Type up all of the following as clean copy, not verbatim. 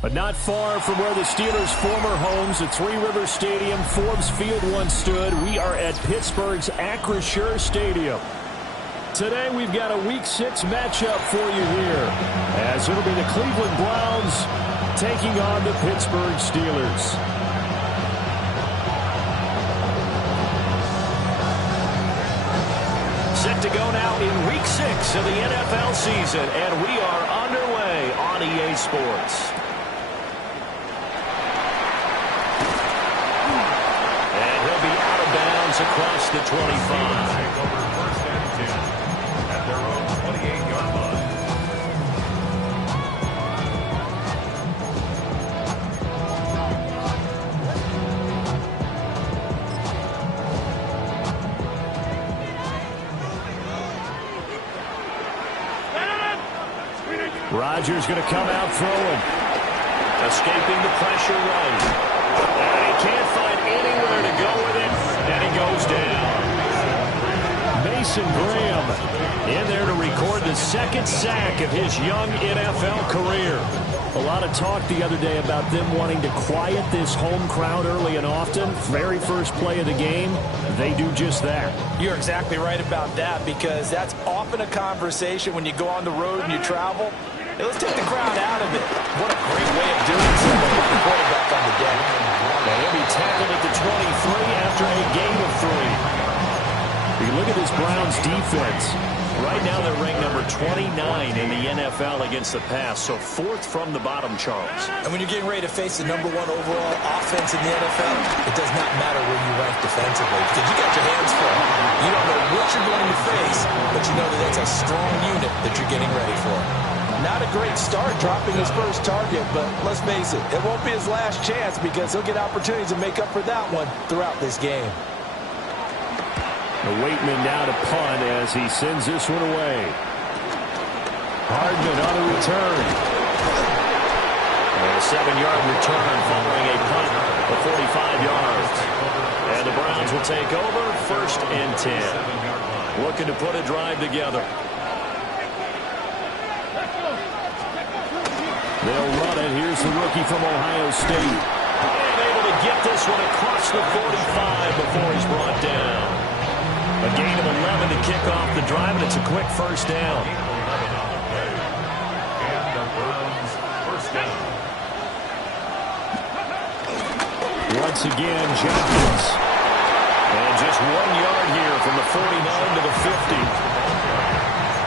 But not far from where the Steelers' former homes at Three Rivers Stadium, Forbes Field once stood, we are at Pittsburgh's Acrisure Stadium. Today we've got a Week 6 matchup for you here, as it'll be the Cleveland Browns taking on the Pittsburgh Steelers. Set to go now in Week 6 of the NFL season, and we are underway on EA Sports. Across the 25. Over first and 10 at their own 28-yard line. Rodgers going to come out throwing. Escaping the pressure right. And he can't find anywhere to go with it. And he goes down. Mason Graham in there to record the second sack of his young NFL career. A lot of talk the other day about them wanting to quiet this home crowd early and often. Very first play of the game, they do just that. You're exactly right about that, because that's often a conversation when you go on the road and you travel. Hey, let's take the crowd out of it. What a great way of doing so. Put the quarterback on the deck. And he'll be tackled at the 23 after a gain of 3. You look at this Browns defense. Right now they're ranked number 29 in the NFL against the pass, so 4th from the bottom, Charles. And when you're getting ready to face the number 1 overall offense in the NFL, it does not matter where you rank defensively, because you got your hands full. You don't know what you're going to face, but you know that that's a strong unit that you're getting ready for. Not a great start dropping his first target, but let's face it, it won't be his last chance, because he'll get opportunities to make up for that one throughout this game. The Waitman now to punt as he sends this one away. Hardman on a return. And a 7-yard return following a punt of 45 yards. And the Browns will take over 1st and 10. Looking to put a drive together. They'll run it. Here's the rookie from Ohio State. And able to get this one across the 45 before he's brought down. A gain of 11 to kick off the drive, and it's a quick first down. And the Browns first down. Once again, Jenkins. And just 1 yard here from the 49 to the 50.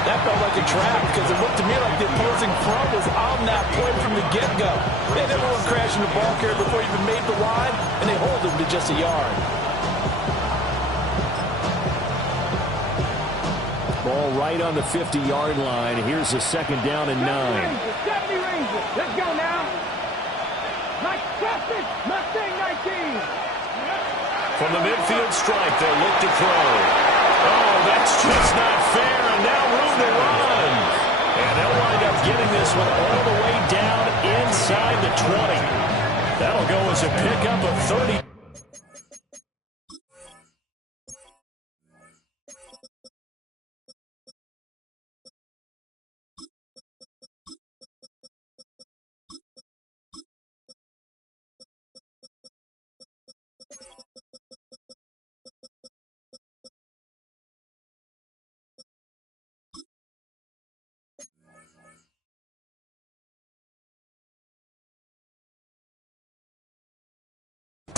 That felt like a trap, because it looked to me like the opposing front was on that point from the get-go. They had everyone crashing the ball carrier before he even made the line, and they hold him to just a yard. Ball right on the 50-yard line. Here's a 2nd down and 9. 70 Rangers. Let's go now. Like justice, Mustang 19. From the midfield stripe, they'll look to throw. Oh, that's just not fair, and now room to run. And they'll wind up getting this one all the way down inside the 20. That'll go as a pickup of 30.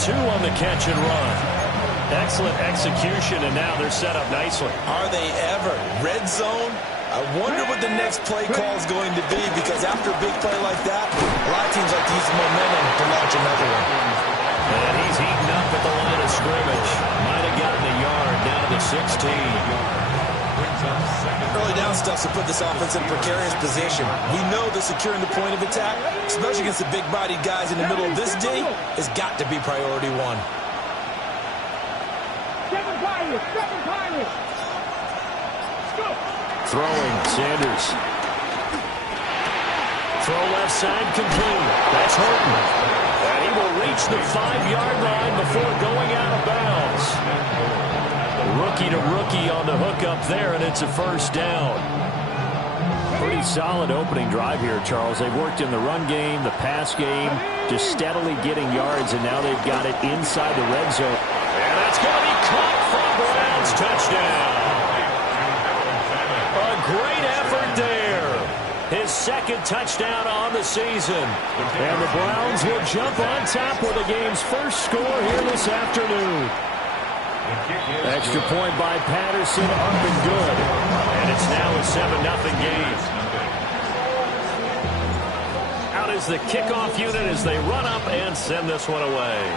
Two on the catch and run. Excellent execution, and now they're set up nicely. Are they ever? Red zone? I wonder what the next play call is going to be, because after a big play like that, a lot of teams like to use the momentum to launch another one. And he's heating up at the line of scrimmage. Might have gotten a yard down to the 16. Early down stuff to put this offense in a precarious position. We know that securing the point of attack, especially against the big-bodied guys in the middle of this D, has got to be priority 1. Seven Pirates. Throwing, Sanders. Throw left side complete. That's Horton. And he will reach the 5-yard line before going out of bounds. Rookie to rookie on the hook up there, and it's a first down. Pretty solid opening drive here, Charles. They've worked in the run game, the pass game, just steadily getting yards, and now they've got it inside the red zone. And that's going to be caught from Browns. Touchdown. A great effort there. His second touchdown on the season. And the Browns will jump on top with the game's first score here this afternoon. Extra point by Patterson, up and good. And it's now a 7-0 game. Out is the kickoff unit as they run up and send this one away.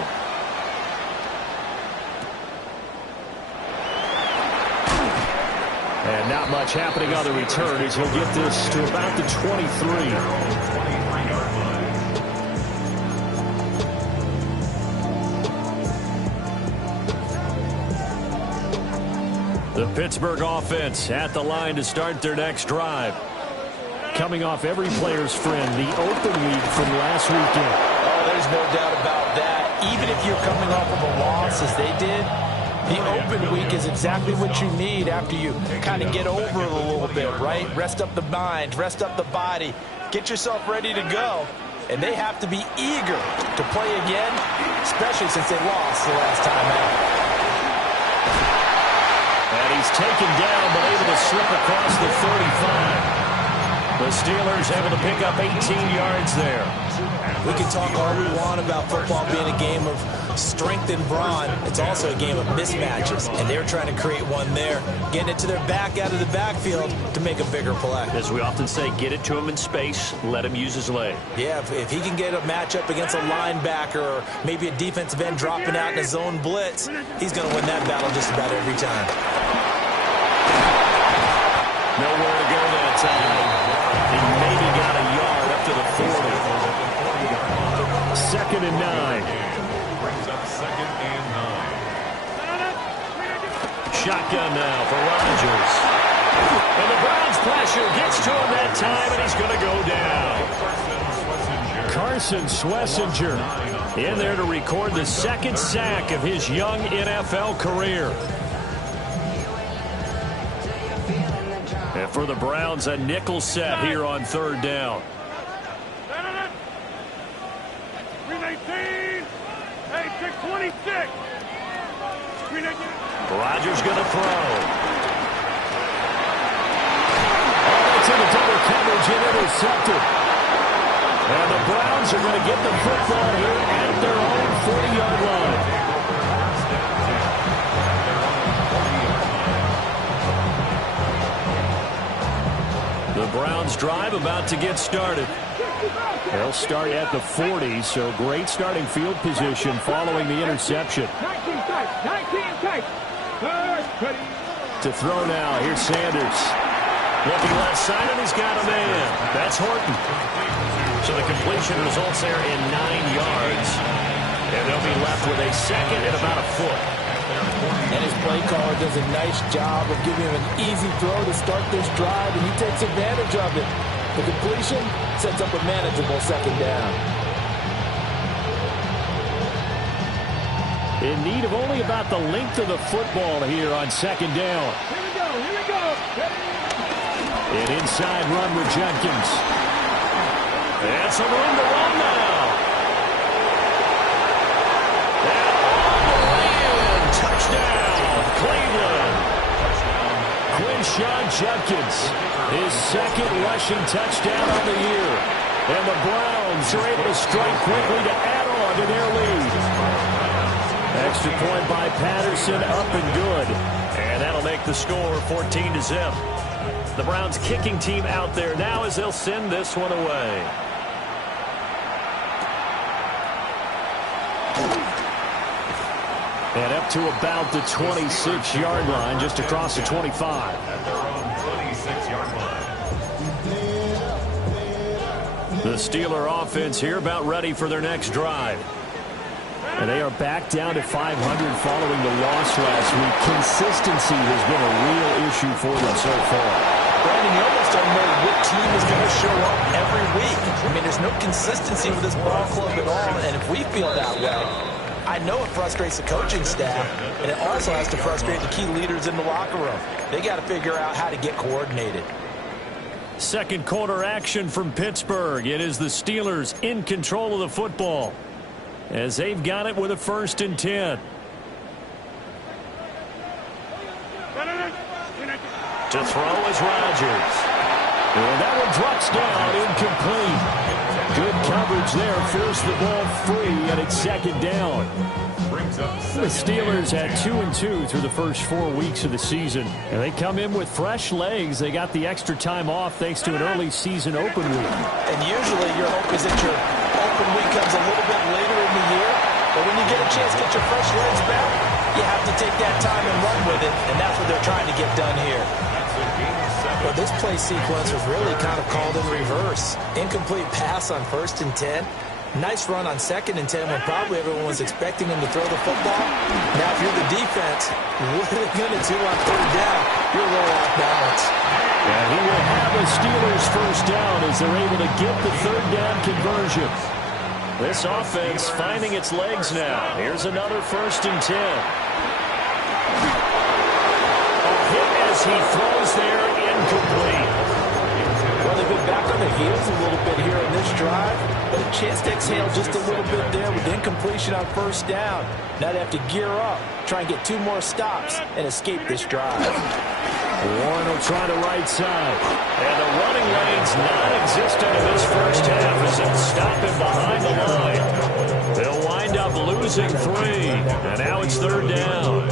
And not much happening on the return as he'll get this to about the 23. The Pittsburgh offense at the line to start their next drive. Coming off every player's friend, the open week from last weekend. Oh, there's no doubt about that. Even if you're coming off of a loss as they did, the open week is exactly what you need after you kind of get over it a little bit, right? Rest up the mind, rest up the body, get yourself ready to go. And they have to be eager to play again, especially since they lost the last time out. And he's taken down, but able to slip across the 35. The Steelers able to pick up 18 yards there. We can talk all we want about football being a game of strength and brawn. It's also a game of mismatches, and they're trying to create one there, getting it to their back out of the backfield to make a bigger play. As we often say, get it to him in space, let him use his leg. Yeah, if he can get a matchup against a linebacker or maybe a defensive end dropping out in a zone blitz, he's going to win that battle just about every time. Nowhere to go that time. He maybe got a yard up to the 40. 2nd and 9. Brings up 2nd and 9. Shotgun now for Rodgers. And the Browns pressure gets to him that time, and he's going to go down. Carson Schlesinger in there to record the 2nd sack of his young NFL career. And for the Browns, a nickel set here on 3rd down. 319. Hey, 626. Rodgers going to throw. Oh, it's into double coverage and intercepted. And the Browns are going to get the football here at their own 40-yard line. The Browns drive about to get started. They'll start at the 40, so great starting field position following the interception. 19 tight. To throw now, here's Sanders. Looking left side, and he's got a man. That's Horton. So the completion results there in 9 yards. And they'll be left with a second and about a foot. And his play caller does a nice job of giving him an easy throw to start this drive, and he takes advantage of it. The completion sets up a manageable 2nd down. In need of only about the length of the football here on 2nd down. Here we go. An inside run with Jenkins. And some room to run now. And on the way in, touchdown, Cleveland. Quinshon Judkins, his 2nd rushing touchdown of the year. And the Browns are able to strike quickly to add on to their lead. Extra point by Patterson, up and good. And that'll make the score 14-0. The Browns kicking team out there now as they'll send this one away. And up to about the 26-yard line, just across the 25. At their own 26-yard line. The Steeler offense here about ready for their next drive. And they are back down to 500 following the loss last week. Consistency has been a real issue for them so far. Brandon, you almost don't know what team is going to show up every week. I mean, there's no consistency with this ball club at all, and if we feel that way, I know it frustrates the coaching staff, and it also has to frustrate the key leaders in the locker room. They got to figure out how to get coordinated. Second quarter action from Pittsburgh. It is the Steelers in control of the football as they've got it with a 1st and 10. To throw is Rodgers. And that one drops down, incomplete. Good coverage there, forced the ball free, and it's 2nd down. The Steelers had 2-2 through the first 4 weeks of the season, and they come in with fresh legs. They got the extra time off thanks to an early season open week. And usually your hope is that your open week comes a little bit later in the year, but when you get a chance to get your fresh legs back, you have to take that time and run with it, and that's what they're trying to get done here. Well, this play sequence was really kind of called in reverse. Incomplete pass on 1st and 10. Nice run on 2nd and 10 when probably everyone was expecting him to throw the football. Now, if you're the defense, what are they going to do on 3rd down? You're a little off balance. And he will have a Steelers 1st down as they're able to get the 3rd down conversion. This offense finding its legs now. Here's another 1st and 10. As he throws there, incomplete. Well, they've been back on their heels a little bit here in this drive, but a chance to exhale just a little bit there with incompletion on 1st down. Now they have to gear up, try and get 2 more stops, and escape this drive. Warren will try the right side. And the running lane's non-existent in this first half as it stopped him behind the line. They'll wind up losing 3, and now it's 3rd down.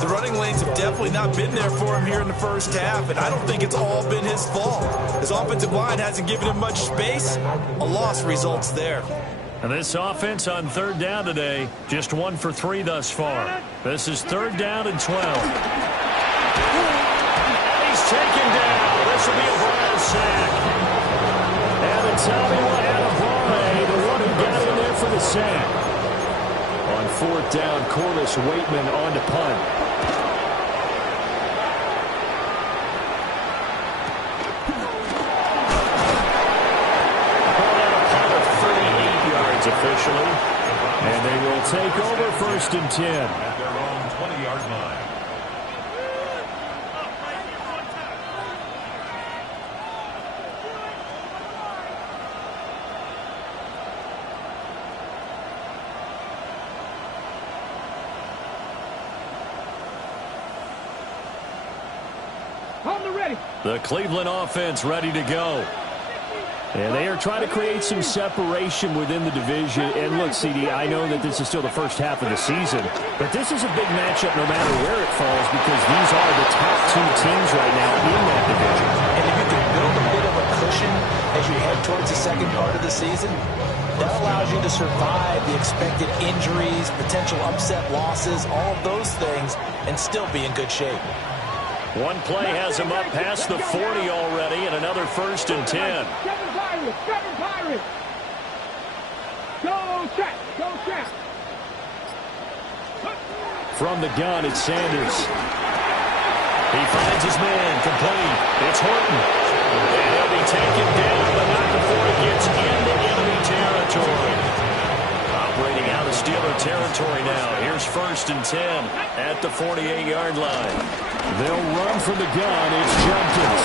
The running lanes have definitely not been there for him here in the first half, and I don't think it's all been his fault. His offensive line hasn't given him much space. A loss results there. And this offense on 3rd down today, just 1 for 3 thus far. This is 3rd down and 12. And he's taken down. This will be a Brown sack. And it's Tommy Adebawore, the one who got in there for the sack. On 4th down, Corliss Waitman on to punt. Officially, and they will take over 1st and 10 at their own 20-yard line. On the ready. The Cleveland offense ready to go. And they are trying to create some separation within the division. And look, CD, I know that this is still the first half of the season, but this is a big matchup no matter where it falls because these are the top 2 teams right now in that division. And if you can build a bit of a cushion as you head towards the second part of the season, that allows you to survive the expected injuries, potential upset losses, all of those things, and still be in good shape. One play has him up past the 40 already, and another 1st and 10. 7 Pirates. Go check. Go check. From the gun, it's Sanders. He finds his man, complete. It's Horton. And he'll be taken down, but not before it gets into enemy territory. Operating out of Steeler territory now. Here's 1st and 10 at the 48-yard line. They'll run from the gun. It's Jenkins.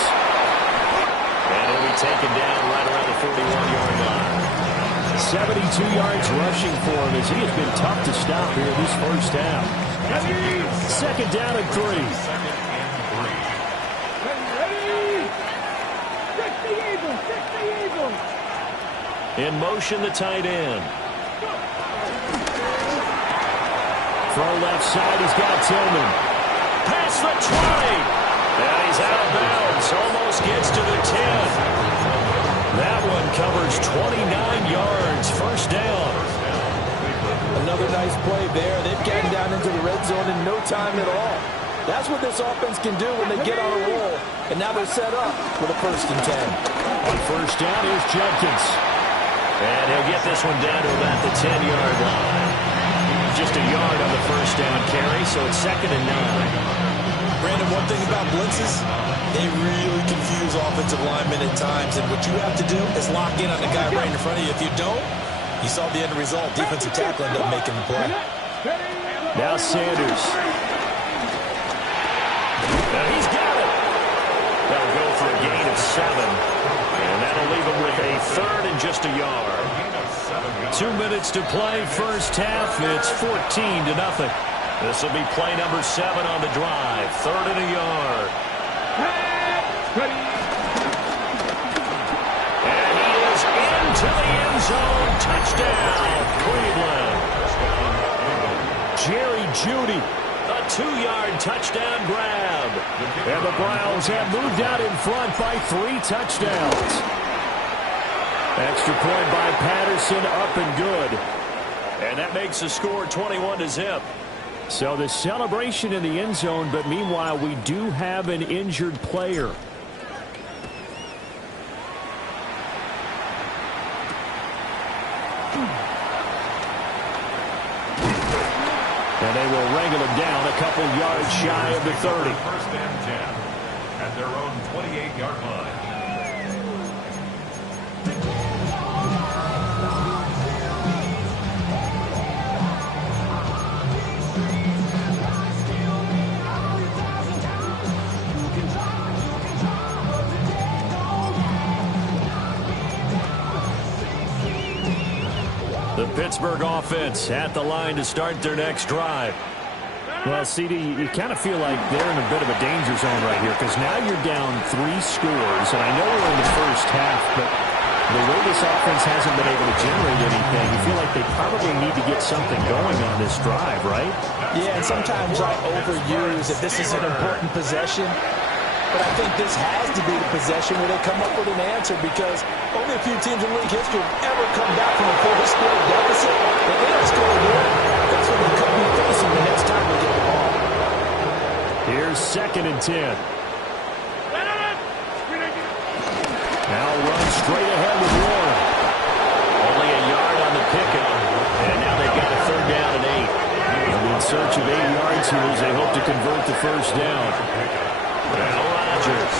And he'll be taken down right around the 41-yard line. 72 yards rushing for him as he has been tough to stop here this first half. 2nd down and 3. Ready. 60 Eagles. 60 Eagles. In motion, the tight end. Throw left side, he's got Tillman. Past the 20. And he's out of bounds. Almost gets to the 10. That one covers 29 yards. 1st down. Another nice play there. They've gotten down into the red zone in no time at all. That's what this offense can do when they get on a roll. And now they're set up for the 1st and 10. On 1st down, here's Jenkins. And he'll get this one down to about the 10-yard line. Just a yard on the 1st down carry, so it's 2nd and 9. Brandon, one thing about blitzes, they really confuse confuse offensive linemen at times, and what you have to do is lock in on the guy right in front of you. If you don't, you saw the end result. Defensive tackle ended up making the play. Now Sanders. He's got it. That'll go for a gain of 7. And that'll leave him with a 3rd and just a yard. 2 minutes to play first half. It's 14-0. This will be play number 7 on the drive. 3rd and a yard. And he is into the end zone. Touchdown, Cleveland. Jerry Jeudy. A 2-yard touchdown grab. And the Browns have moved out in front by 3 touchdowns. Extra point by Patterson, up and good. And that makes the score 21-0. So the celebration in the end zone, but meanwhile we do have an injured player. And they will wrangle him down a couple yards shy of the 30. First and 10 at their own 28-yard line. The Pittsburgh offense at the line to start their next drive. Well, CD, you kind of feel like they're in a bit of a danger zone right here because now you're down 3 scores, and I know we're in the first half, but the way this offense hasn't been able to generate anything, you feel like they probably need to get something going on this drive, right? Yeah, and sometimes I overuse if this is an important possession. But I think this has to be the possession where they come up with an answer because only a few teams in league history have ever come back from a 4-score deficit. If they don't score here, that's what they could be facing the next time they get the ball. Here's 2nd and 10. Now run straight ahead with Warren. Only a yard on the pickup, and now they've got a 3rd down and 8. And in search of 8 yards here as they hope to convert the first down. Now Rodgers.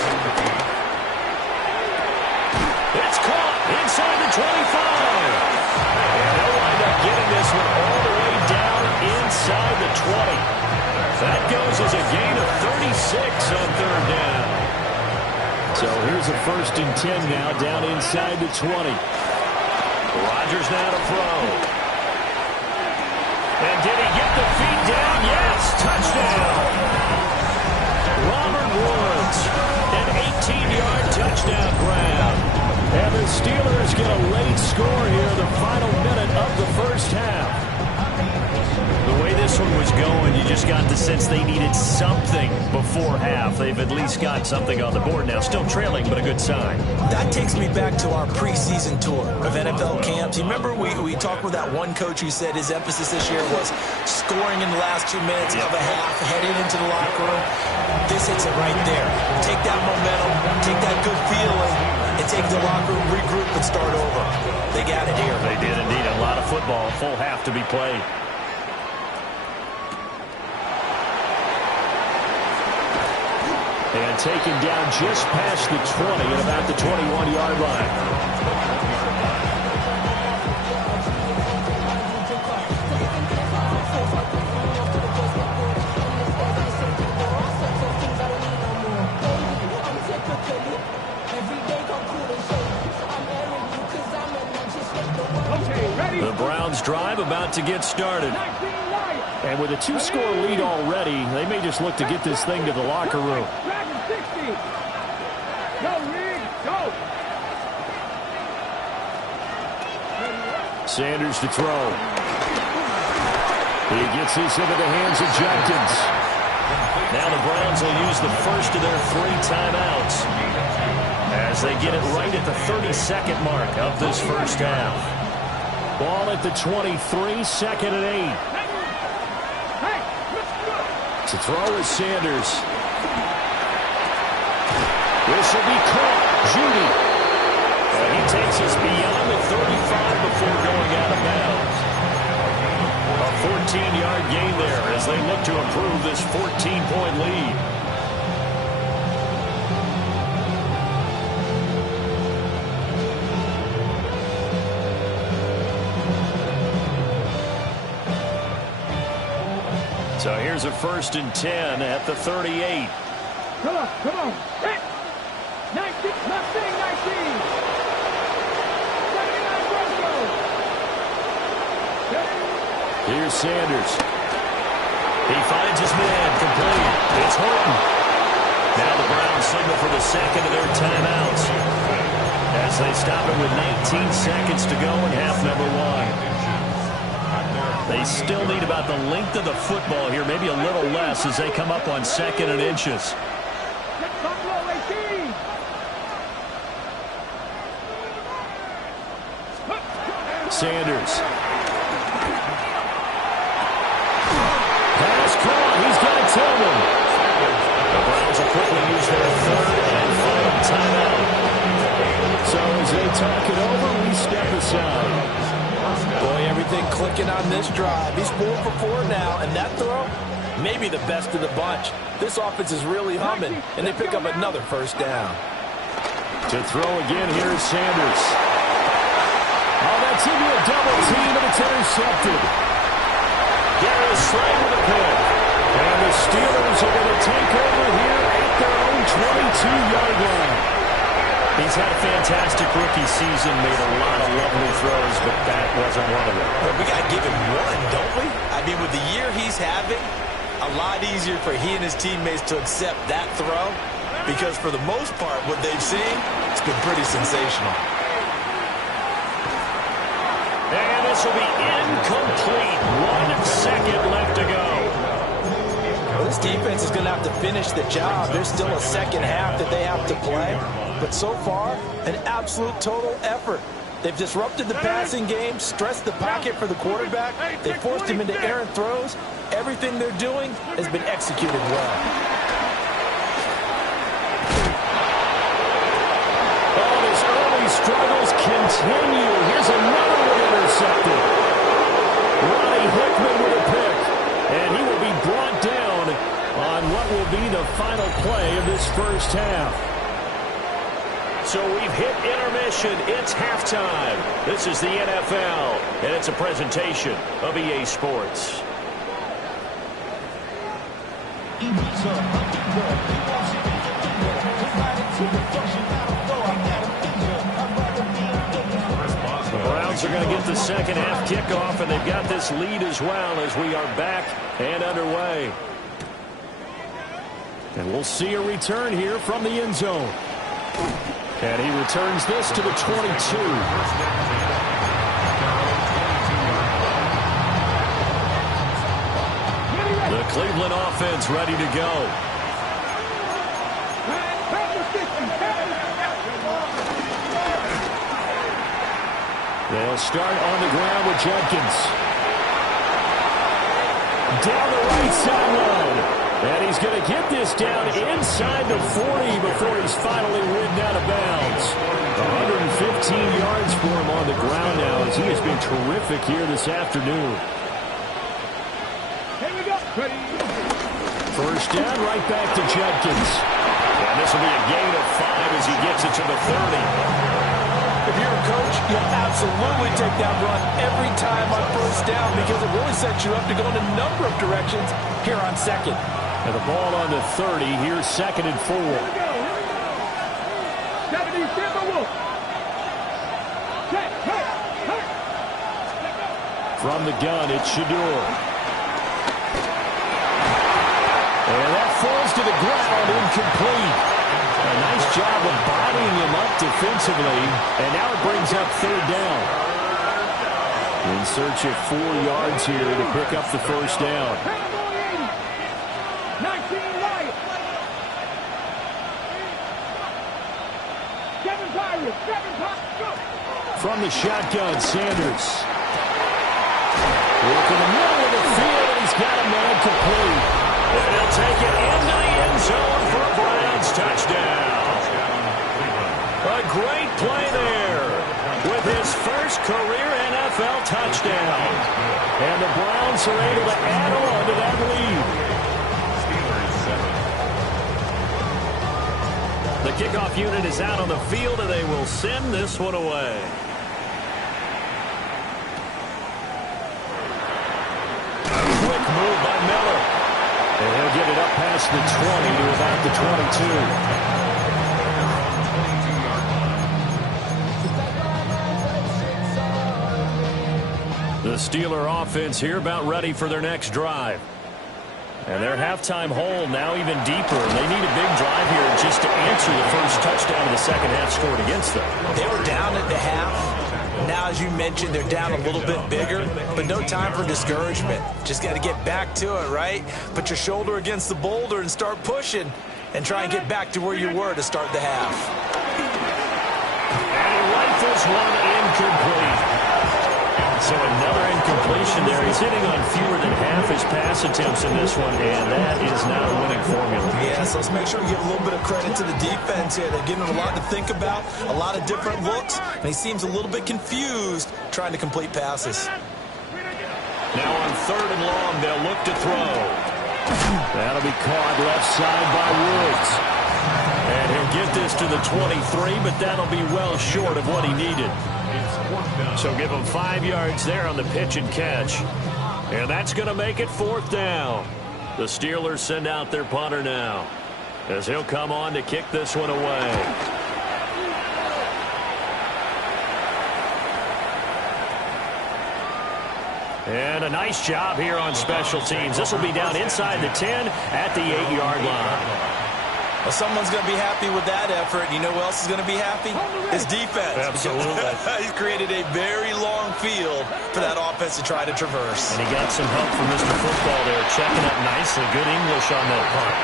It's caught inside the 25. And they'll wind up getting this one all the way down inside the 20. That goes as a gain of 36 on 3rd down. So here's a 1st and 10 now down inside the 20. Rodgers now to throw. And did he get the feet down? Yes, touchdown. Robert Woods, an 18-yard touchdown grab. And the Steelers get a late score here, the final minute of the first half. The way this one was going, you just got the sense they needed something before half. They've at least got something on the board now. Still trailing, but a good sign. That takes me back to our preseason tour of NFL camps. You remember we talked with that one coach who said his emphasis this year was scoring in the last 2 minutes of a half, heading into the locker room. This hits it right there. Take that momentum, take that good feeling, and take the locker room, regroup, and start over. They got it here. They did indeed. A lot of football, full half to be played. And taken down just past the 20 at about the 21-yard line. The Browns drive about to get started. And with a 2-score lead already, they may just look to get this thing to the locker room. Sanders to throw. He gets this into the hands of Jenkins. Now the Browns will use the first of their 3 timeouts as they get it right at the 32nd mark of this first half. Ball at the 23, 2nd and 8. To throw is Sanders. This will be caught. Jeudy. And he takes us beyond the 35 before going out of bounds. A 14-yard gain there as they look to improve this 14-point lead. So here's a 1st and 10 at the 38. Come on, come on. Hit. 19, Mustang 19. 79 Broncos. Here's Sanders. He finds his man, complete. It's Horton. Now the Browns signal for the second of their timeouts as they stop it with 19 seconds to go in half number 1. They still need about the length of the football here, maybe a little less as they come up on 2nd and inches. Sanders. Pass caught. He's got Tillman. The Browns will quickly use their 3rd and final timeout. So as they talk it over, we step aside. Boy, everything clicking on this drive. He's 4 for 4 now, and that throw, maybe the best of the bunch. This offense is really humming, and they pick up another 1st down. To throw again, here's Sanders. Oh, that's into a double team, and it's intercepted. Darius Slay with a pick. And the Steelers are going to take over here at their own 22-yard line. He's had a fantastic rookie season, made a lot of lovely throws, but that wasn't one of them. But we got to give him one, don't we? I mean, with the year he's having, a lot easier for he and his teammates to accept that throw because for the most part, what they've seen, it's been pretty sensational. And this will be incomplete. 1 second left to go. Well, this defense is going to have to finish the job. There's still a second half that they have to play. But so far, an absolute total effort. They've disrupted the passing game, stressed the pocket for the quarterback. They forced him into errant throws. Everything they're doing has been executed well. Oh, his early struggles continue. Here's another one intercepted. Ronnie Hickman with a pick. And he will be brought down on what will be the final play of this 1st half. So we've hit intermission. It's halftime. This is the NFL, and it's a presentation of EA Sports. The Browns are going to get the second half kickoff, and they've got this lead as well as we are back and underway. And we'll see a return here from the end zone. And he returns this to the 22. The Cleveland offense ready to go. They'll start on the ground with Jenkins. Down the right sideline. And he's going to get this down inside the 40 before he's finally ridden out of bounds. 115 yards for him on the ground now as he has been terrific here this afternoon. Here we go. 1st down, right back to Jenkins. And this will be a gain of 5 as he gets it to the 30. If you're a coach, you'll absolutely take that run every time on 1st down because it really sets you up to go in a number of directions here on 2nd. And the ball on the 30. Here's 2nd and 4. Here we go. 70 Timberwolves. From the gun, it's Shedeur. And that falls to the ground, incomplete. A nice job of bodying him up defensively. And now it brings up 3rd down. In search of 4 yards here to pick up the 1st down. From the shotgun, Sanders. Look in the middle of the field, and he's got a man complete. And he'll take it into the end zone for a Browns touchdown. A great play there with his first career NFL touchdown. And the Browns are able to add on to that lead. The kickoff unit is out on the field, and they will send this one away. Quick move by Miller. past the 20 to about the 22. The Steeler offense here about ready for their next drive. And their halftime hole now even deeper. They need a big drive here just to answer the first touchdown of the second half scored against them. They were down at the half. Now, as you mentioned, they're down a little bit bigger, but no time for discouragement. Just got to get back to it, right? Put your shoulder against the boulder and start pushing and try and get back to where you were to start the half. And he rifles one incomplete. So another incompletion there. He's hitting on fewer than half his pass attempts in this one, and that is not a winning formula. Yeah, so let's make sure we give a little bit of credit to the defense here. They're giving him a lot to think about, a lot of different looks, and he seems a little bit confused trying to complete passes. Now on 3rd and long, they'll look to throw. That'll be caught left side by Woods. And he'll get this to the 23, but that'll be well short of what he needed. So give him 5 yards there on the pitch and catch. And that's going to make it 4th down. The Steelers send out their punter now, as he'll come on to kick this one away. And a nice job here on special teams. This will be down inside the 10 at the 8-yard line. Well, someone's going to be happy with that effort. You know who else is going to be happy? His defense. Absolutely. He's created a very long field for that offense to try to traverse. And he got some help from Mr. Football there, checking up nicely. Good English on that punt.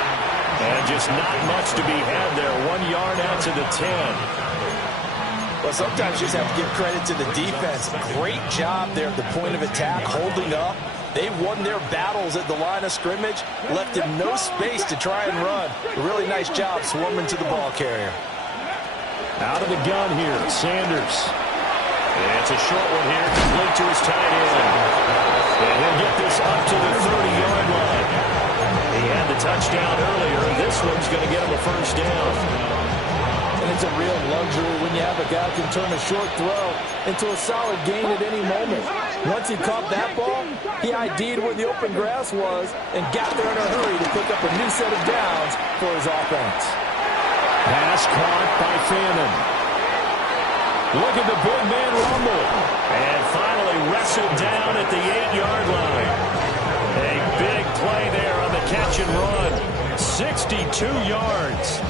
And just not much to be had there. 1 yard out to the 10. Well, sometimes you just have to give credit to the defense. Great job there at the point of attack, holding up. They won their battles at the line of scrimmage, left him no space to try and run. A really nice job swarming to the ball carrier. Out of the gun here, Sanders. And it's a short one here, complete to his tight end. And he'll get this up to the 30-yard line. He had the touchdown earlier. This one's going to get him a first down. And it's a real luxury when you have a guy who can turn a short throw into a solid gain at any moment. Once he caught that ball, he ID'd where the open grass was and got there in a hurry to pick up a new set of downs for his offense. Pass caught by Fannin. Look at the big man rumble. And finally wrestled down at the 8-yard line. A big play there on the catch and run. 62 yards.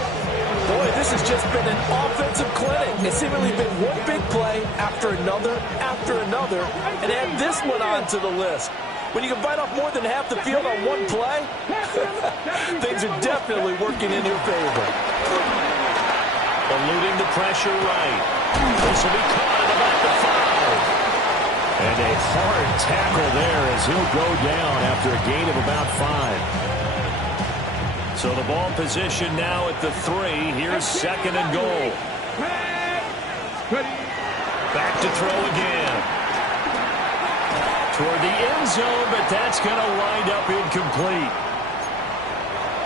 Boy, this has just been an offensive clinic. It's seemingly been one big play after another, and add this one on to the list. When you can bite off more than half the field on one play, things are definitely working in your favor. Eluding the pressure right. This will be caught at about the 5. And a hard tackle there as he'll go down after a gain of about 5. So the ball position now at the 3. Here's 2nd and goal. Back to throw again. Toward the end zone, but that's going to wind up incomplete.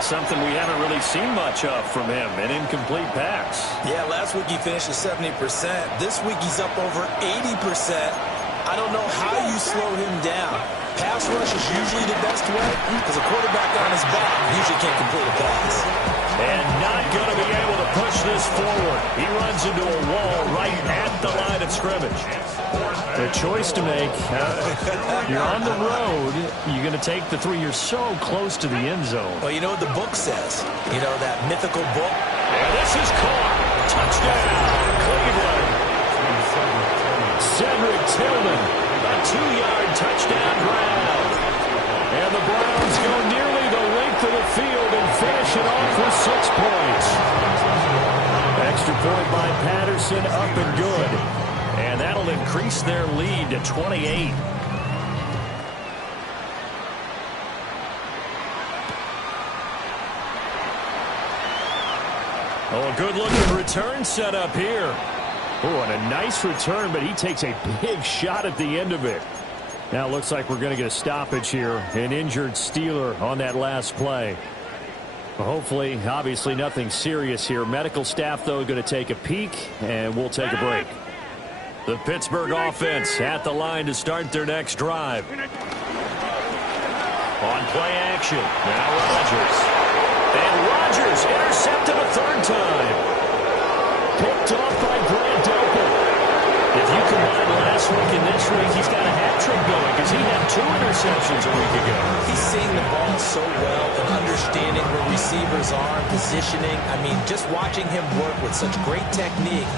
Something we haven't really seen much of from him, an incomplete pass. Yeah, last week he finished at 70%. This week he's up over 80%. I don't know how you slow him down. Pass rush is usually the best way because a quarterback on his back usually can't complete a pass. And not going to be able to push this forward. He runs into a wall right at the line of scrimmage. The choice to make. You're on the road. You're going to take the 3. You're so close to the end zone. Well, you know what the book says. You know, that mythical book. And this is caught. Touchdown, Cleveland. Cedric Tillman, a 2-yard touchdown grab. And the Browns go nearly the length of the field and finish it off with 6 points. Extra point by Patterson, up and good. And that'll increase their lead to 28. Oh, a good-looking return set up here. Oh, and a nice return, but he takes a big shot at the end of it. Now it looks like we're going to get a stoppage here. An injured Steeler on that last play. Well, hopefully, obviously nothing serious here. Medical staff, though, going to take a peek, and we'll take a break. The Pittsburgh offense at the line to start their next drive. On play action, now Rodgers. Rodgers intercepted a third time. Picked off by Grant Delpit. If you combine last week and this week, he's got a hat trick going because he had 2 interceptions a week ago. He's seeing the ball so well and understanding where receivers are and positioning. I mean, just watching him work with such great technique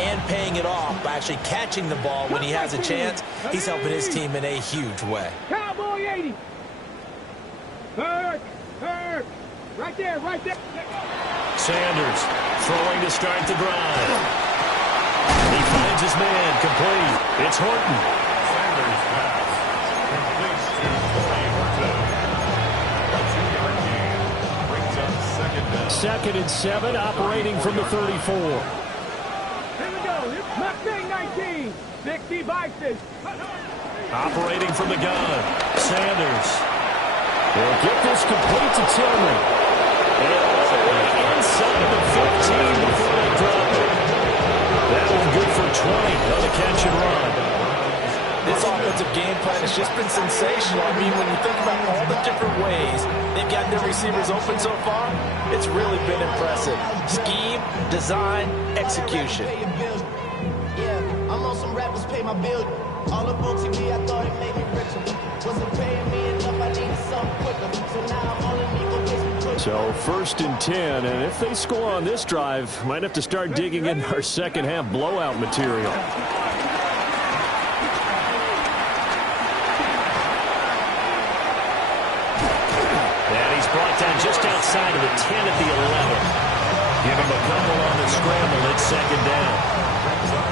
and paying it off by actually catching the ball when he has a chance, he's helping his team in a huge way. Cowboy 80. Hurt. Right there. Sanders throwing to start the drive. He finds his man, complete. It's Horton. Sanders pass. Complete to Corey Horton. A 2-yard gain. Brings up second down. 2nd and 7, operating from the 34. Here we go. Mustang 19. 60 Bison. Operating from the gun. Sanders. They'll get this complete to Tillman. And all the way inside the 15 before they drop it. That one good for 20 on the catch and run. This offensive game plan has just been sensational. I mean, when you think about all the different ways they've got their receivers open so far, it's really been impressive. Scheme, design, execution. Yeah, I'm on some rappers pay my bill. All up on TV, I thought it made me richer. Wasn't paying me enough, I needed something quicker. So now I'm only me go get some quicker. So 1st and 10, and if they score on this drive, might have to start digging in our second half blowout material. And he's brought down just outside of the 10 at the 11. Give him a couple on the scramble. It's 2nd down.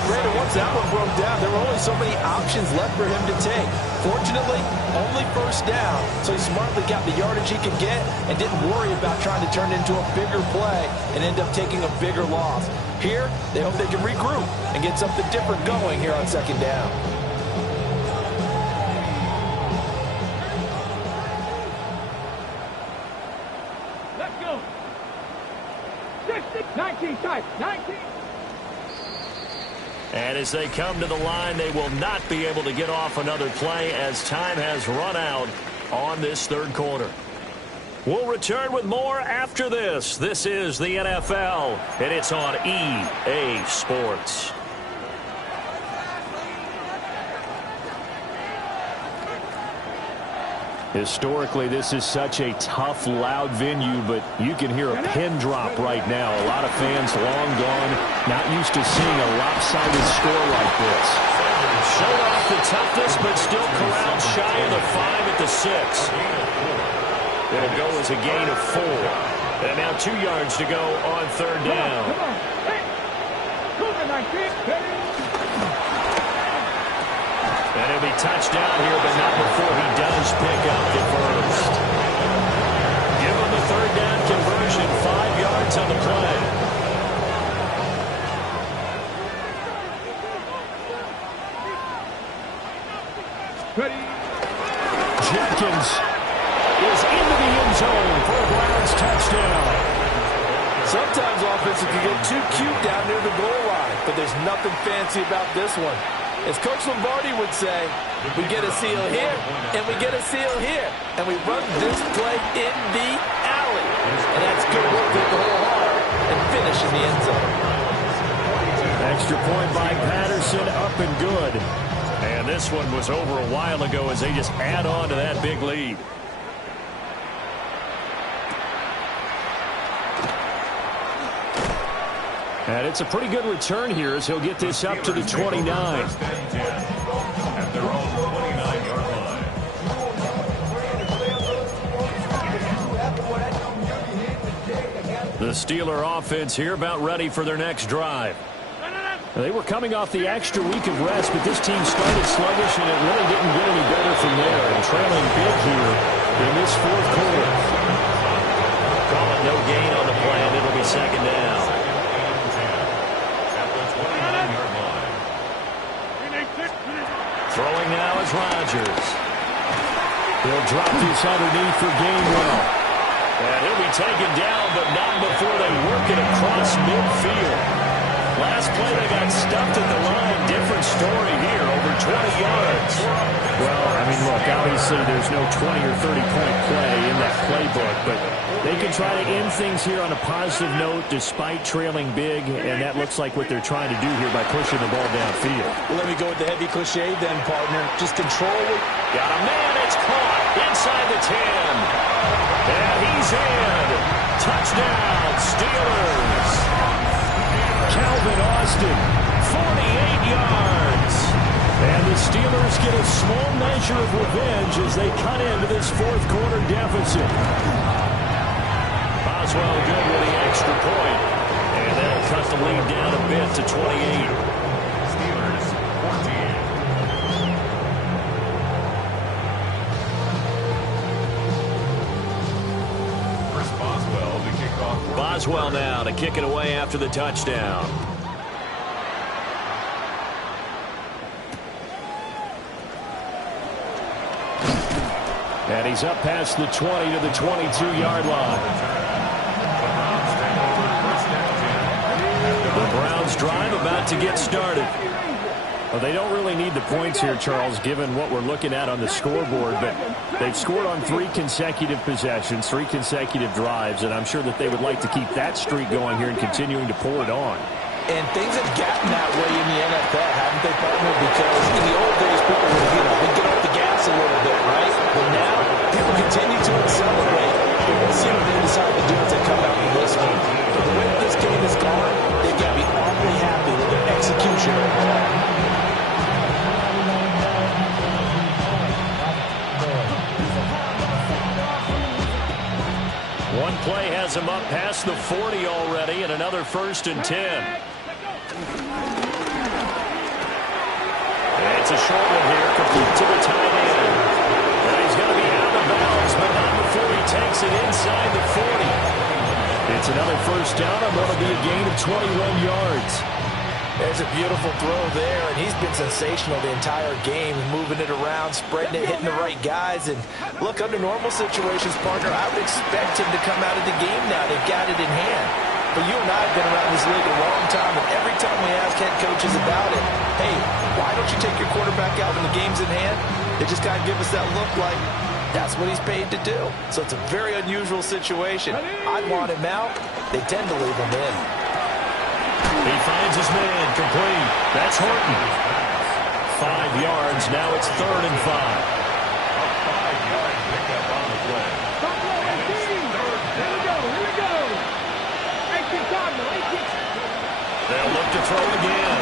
Brandon, once that one broke down, there were only so many options left for him to take. Fortunately, only 1st down, so he smartly got the yardage he could get and didn't worry about trying to turn it into a bigger play and end up taking a bigger loss. Here, they hope they can regroup and get something different going here on 2nd down. Let's go. 60, 19 type. 19. And as they come to the line, they will not be able to get off another play as time has run out on this 3rd quarter. We'll return with more after this. This is the NFL, and it's on EA Sports. Historically, this is such a tough, loud venue, but you can hear a pin drop right now. A lot of fans long gone, not used to seeing a lopsided score like this. Showed off the toughness, but still corralled shy of the 5 at the 6. It'll go as a gain of 4. And now 2 yards to go on 3rd down. Come on. Hey. Cougar 19. And he'll be touched down here, but not before he does pick up the 1st. Give him the 3rd down conversion, 5 yards on the play. Ready. Jenkins is into the end zone for a Browns touchdown. Sometimes offenses can get too cute down near the goal line, but there's nothing fancy about this one. As Coach Lombardi would say, we get a seal here, and we get a seal here, and we run this play in the alley. And that's good work with the whole heart and finish in the end zone. Extra point by Patterson, up and good. And this one was over a while ago as they just add on to that big lead. And it's a pretty good return here as he'll get this up to the 29. At their own 29-yard line. The Steeler offense here about ready for their next drive. They were coming off the extra week of rest, but this team started sluggish, and it really didn't get any better from there. And trailing big here in this 4th quarter. Call it no gain on the play, and it'll be 2nd down. Throwing now is Rodgers. He'll drop this underneath for Gainwell. And he'll be taken down, but not before they work it across midfield. Last play, they got stuffed at the line. Different story here, over 20 yards. Well, I mean, look, obviously there's no 20 or 30-point play in that playbook, but They can try to end things here on a positive note despite trailing big, and that looks like what they're trying to do here by pushing the ball downfield. Well, let me go with the heavy cliche then, partner. Just control it. Got a man. It's caught inside the 10. And he's in. Touchdown, Steelers. Calvin Austin, 48 yards. And the Steelers get a small measure of revenge as they cut into this fourth quarter deficit. Boswell good with the extra point. And that'll cut the lead down a bit to 28. Steelers 14. Chris Boswell to kick off. Boswell now to kick it away after the touchdown. And he's up past the 20 to the 22-yard line. The Browns drive about to get started. Well, they don't really need the points here, Charles, given what we're looking at on the scoreboard. But they've scored on 3 consecutive possessions, 3 consecutive drives, and I'm sure that they would like to keep that streak going here and continuing to pull it on. And things have gotten that way in the NFL, haven't they, partner? Because in the old days, people would get off the gas a little bit, right? But now, people continue to accelerate. And we'll see what they decide to do as they come out in this one. But the way that this game has gone, they've got to be awfully happy with their execution overall. One play has him up past the 40 already, and another 1st and 10. It's a short one here, complete to the tight end. And he's going to be out of bounds, but not before he takes it inside the 40. It's another 1st down, and that'll be a gain of 21 yards. There's a beautiful throw there, and he's been sensational the entire game, moving it around, spreading it, hitting the right guys. And look, under normal situations, partner, I would expect him to come out of the game now. They've got it in hand. But you and I have been around this league a long time, and every time we ask head coaches about it, hey, why don't you take your quarterback out when the game's in hand? They just kind of give us that look like that's what he's paid to do. So it's a very unusual situation. I'd want him out. They tend to leave him in. He finds his man, complete. That's Horton. 5 yards, now it's 3rd and 5. A 5-yard pickup on the play. Here we go. They'll look to throw again.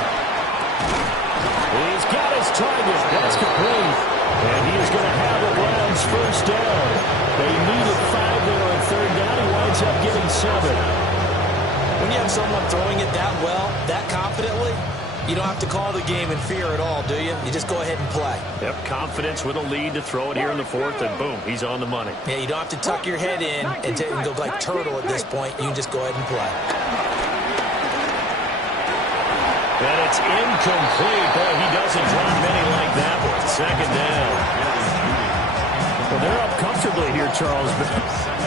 He's got his target. That's complete. And he is going to have the Browns 1st down. They needed 5 there on 3rd down. He winds up getting 7. When you have someone throwing it that well, that confidently, you don't have to call the game in fear at all, do you? You just go ahead and play. Yep, confidence with a lead to throw it here in the 4th, and boom, he's on the money. Yeah, you don't have to tuck your head in and go like turtle at this point. You can just go ahead and play. And it's incomplete. Boy, he doesn't drop many like that one. 2nd down. Well, they're up comfortably here, Charles, but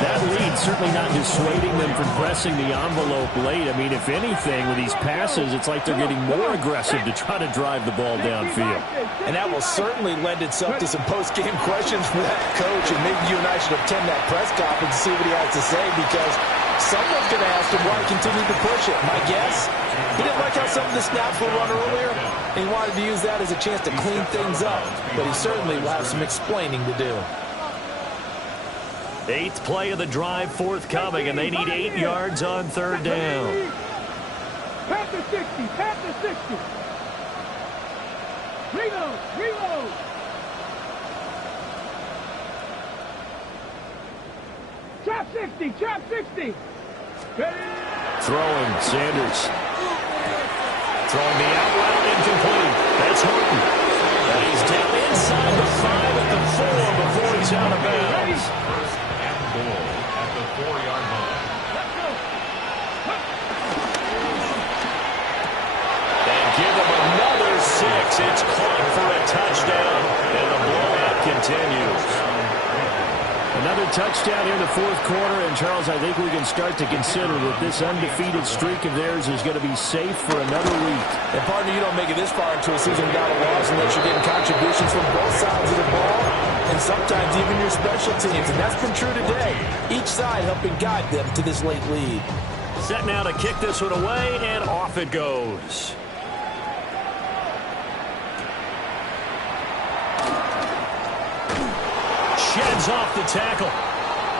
that lead certainly not dissuading them from pressing the envelope late. I mean, if anything, with these passes, it's like they're getting more aggressive to try to drive the ball downfield. And that will certainly lend itself to some post-game questions for that coach, and maybe you and I should attend that press conference and see what he has to say, because someone's going to ask him why he continued to push it. My guess, he didn't like how some of the snaps were run earlier, and he wanted to use that as a chance to clean things up, but he certainly will have some explaining to do. 8th play of the drive forthcoming, and they need 8 yards on 3rd down. Pat the 60, pat the 60. Reload. Trap 60. Throwing, Sanders. Throwing the out route, incomplete. That's Horton. And he's down inside the 5 at the 4 before he's out of bounds. 1st and goal at the 4-yard line. And give him another 6. It's caught for a touchdown, and the blowout continues. Another touchdown here in the 4th quarter, and Charles, I think we can start to consider that this undefeated streak of theirs is going to be safe for another week. And partner, you don't make it this far into a season without a loss unless you're getting contributions from both sides of the ball. and sometimes even your special teams, and that's been true today. Each side helping guide them to this late lead. Set now to kick this one away, and off it goes. Sheds off the tackle.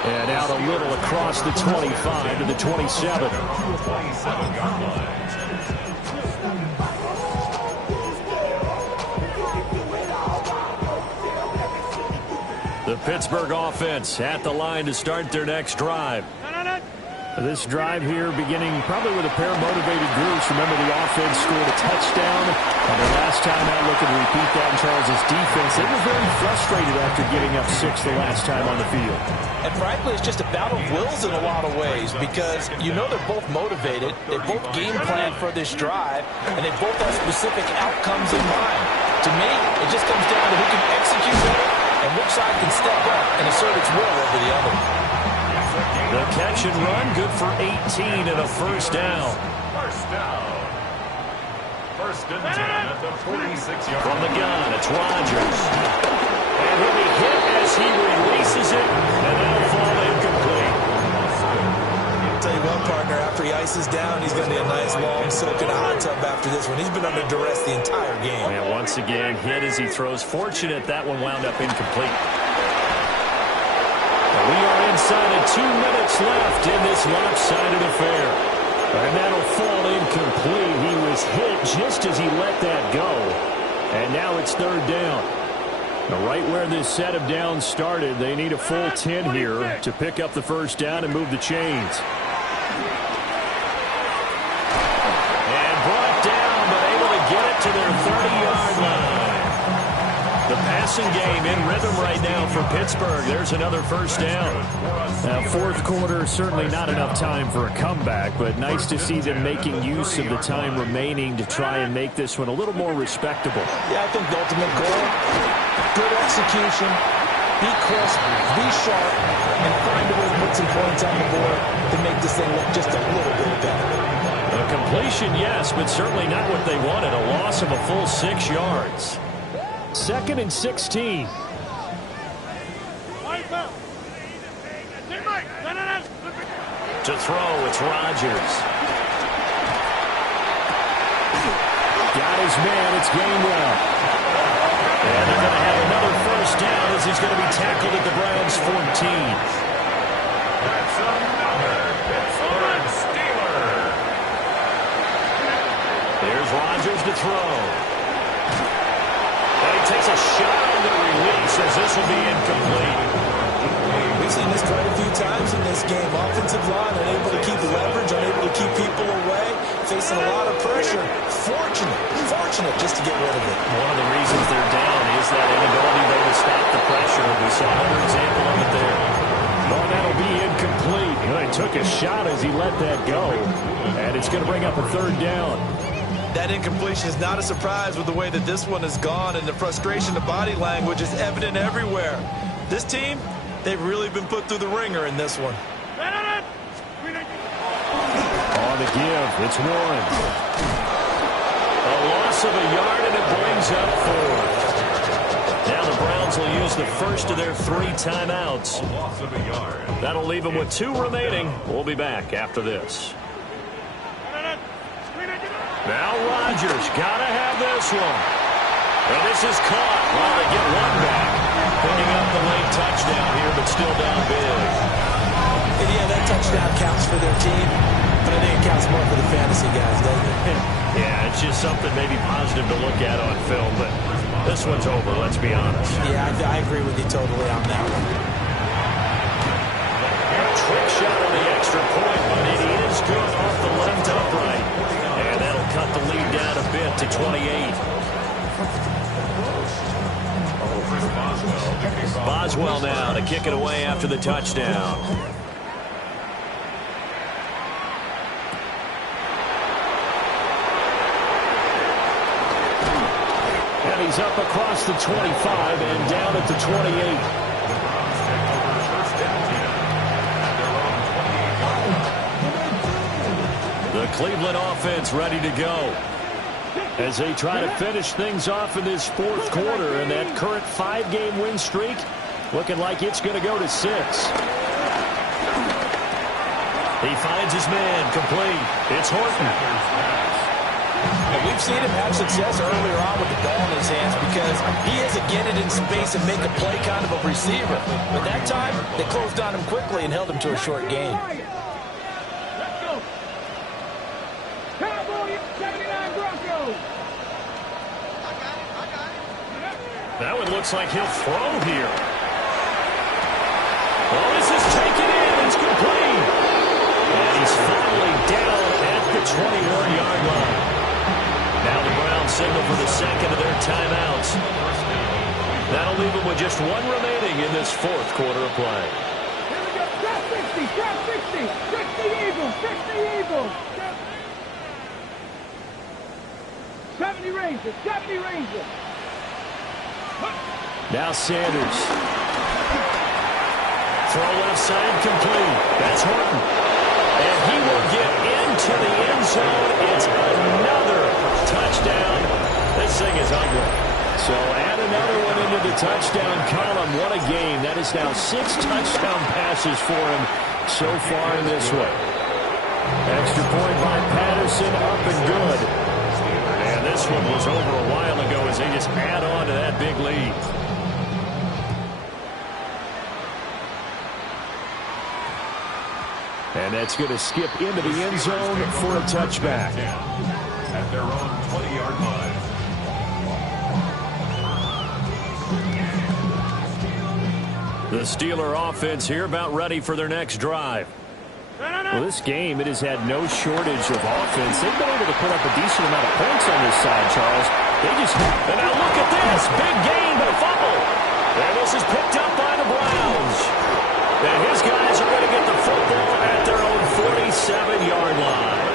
And out a little across the 25 to the 27. The Pittsburgh offense at the line to start their next drive. This drive here beginning probably with a pair of motivated groups. Remember, the offense scored a touchdown. And the last time out, looking to repeat that in Charles' defense. They were very frustrated after giving up 6 the last time on the field. And frankly, it's just a battle of wills in a lot of ways because you know they're both motivated. They both game plan for this drive, and they both have specific outcomes in mind. To me, it just comes down to who can execute better and which side can step up and assert its will over the other. The catch and run, good for 18 and a first down. First down. First and 10 at the 46-yard. From the gun, it's Rodgers. And he'll be hit as he releases it, and that'll fall incomplete. I'll tell you what, partner, after he ices down, he's going to need a nice long soak in a hot tub after this one. He's been under duress the entire game. And once again, hit as he throws. Fortunate that one wound up incomplete. We are inside of 2 minutes left in this lopsided affair. And that'll fall incomplete. He was hit just as he let that go. And now it's third down. Now right where this set of downs started, they need a full 10 here to pick up the first down and move the chains. And brought down, but able to get it to their 30-yard line. The passing game in rhythm right now for Pittsburgh. There's another first down. Now, fourth quarter, certainly not enough time for a comeback, but nice to see them making use of the time remaining to try and make this one a little more respectable. Yeah, I think the ultimate goal, good execution, be crisp, be sharp, and find a way to put some points on the board to make this thing look just a little bit better. A completion, yes, but certainly not what they wanted. A loss of a full 6 yards. 2nd and 16. To throw, it's Rodgers. Got his man, it's Gainwell. And they're going to have another first down as he's going to be tackled at the Browns' 14. That's another Pittsburgh Steeler. There's Rodgers to throw. And he takes a shot on the release as this will be incomplete. We've seen this quite a few times in this game. Offensive line unable to keep leverage, unable to keep people away, facing a lot of pressure. Fortunate just to get rid of it. One of the reasons they're down is that inability there to stop the pressure. We saw another example of it there. Well, that'll be incomplete. He took a shot as he let that go. And it's going to bring up a third down. That incompletion is not a surprise with the way that this one has gone, and the frustration, the body language is evident everywhere. This team, they've really been put through the ringer in this one. On the give, it's Warren. A loss of a yard, and it brings up 4. Now the Browns will use the first of their 3 timeouts. A loss of a yard. That'll leave them with 2 remaining. We'll be back after this. Now Rodgers, gotta have this one. And this is caught while they get one back. Picking up the late touchdown here, but still down big. And yeah, that touchdown counts for their team, but I think it counts more for the fantasy guys, doesn't it? Yeah, it's just something maybe positive to look at on film, but this one's over, let's be honest. Yeah, I agree with you totally on that one. Trick shot on the extra point, but it is good off the left upright. And that'll cut the lead down a bit to 28. Boswell now to kick it away after the touchdown. And he's up across the 25 and down at the 28. The Cleveland offense ready to go. as they try to finish things off in this fourth quarter, and that current 5-game win streak looking like it's going to go to 6. He finds his man complete. It's Horton. And we've seen him have success earlier on with the ball in his hands because he is a get it in space and make a play kind of a receiver. But that time, they closed on him quickly and held him to a short gain. Let's go. Cowboys, 79 Broncos. That one looks like he'll throw here. Oh, this is taken in. It's complete. And he's finally down at the 21-yard line. Now the Browns signal for the second of their timeouts. That'll leave them with just one remaining in this fourth quarter of play. Here we go. Drop 60. Drop 60. 60 Eagles. 60 Eagles. 70 Rangers. 70 Rangers. Now Sanders. Throw left side complete. That's Horton. And he will get into the end zone. It's another touchdown. This thing is ugly. So add another one into the touchdown column. What a game. That is now 6 touchdown passes for him so far in this one. Extra point by Patterson, up and good. And this one was over a while ago as they just add on to that big lead. And that's going to skip into the end zone for a touchback. At their own 20-yard line. The Steeler offense here about ready for their next drive. Well, this game, it has had no shortage of offense. They've been able to put up a decent amount of points on this side, Charles. They just... And now look at this. Big gain, but a fumble. And this is picked up by the Browns. And his guys are going to get the football at their own 47-yard line.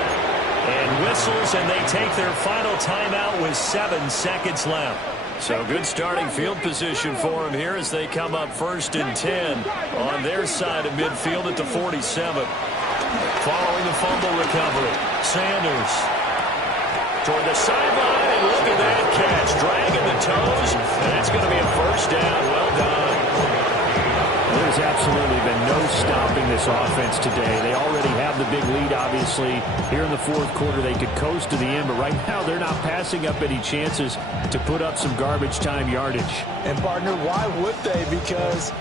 And whistles, and they take their final timeout with 7 seconds left. So good starting field position for them here as they come up 1st and 10 on their side of midfield at the 47. Following the fumble recovery, Sanders toward the sideline, and look at that catch. Dragging the toes, and that's going to be a first down. Well done. There's absolutely been no stopping this offense today. They already have the big lead, obviously. Here in the fourth quarter, they could coast to the end, but right now they're not passing up any chances to put up some garbage time yardage. And, partner, why would they? Because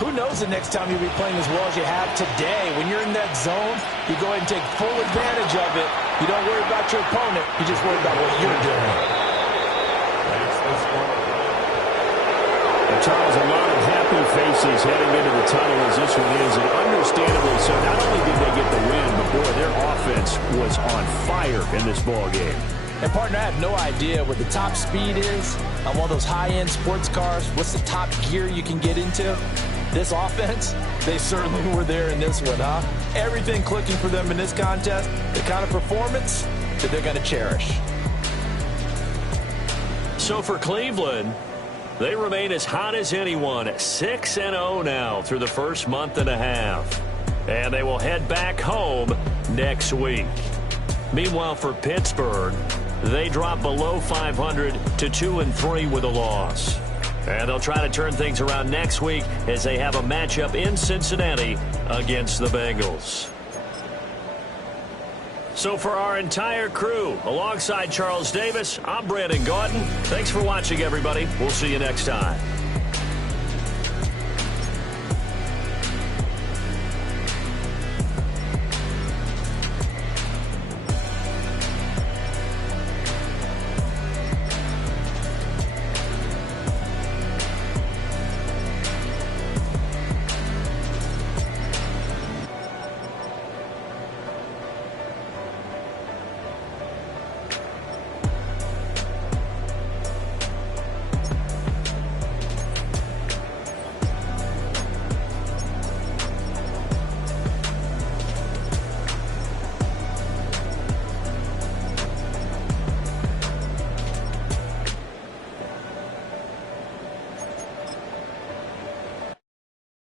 who knows the next time you'll be playing as well as you have today. When you're in that zone, you go ahead and take full advantage of it. You don't worry about your opponent. You just worry about what you're doing. Charles, a lot of happy faces heading into the tunnel as this one is, and understandably so. Not only did they get the win, but boy, their offense was on fire in this ball game. And, partner, I have no idea what the top speed is on one of those high-end sports cars. What's the top gear you can get into? This offense, they certainly were there in this one, huh? Everything clicking for them in this contest, the kind of performance that they're going to cherish. So for Cleveland, they remain as hot as anyone, 6-0 now through the first month and a half. And they will head back home next week. Meanwhile, for Pittsburgh, they drop below 500 to 2-3 with a loss. And they'll try to turn things around next week as they have a matchup in Cincinnati against the Bengals. So for our entire crew, alongside Charles Davis, I'm Brandon Gaudin. Thanks for watching, everybody. We'll see you next time.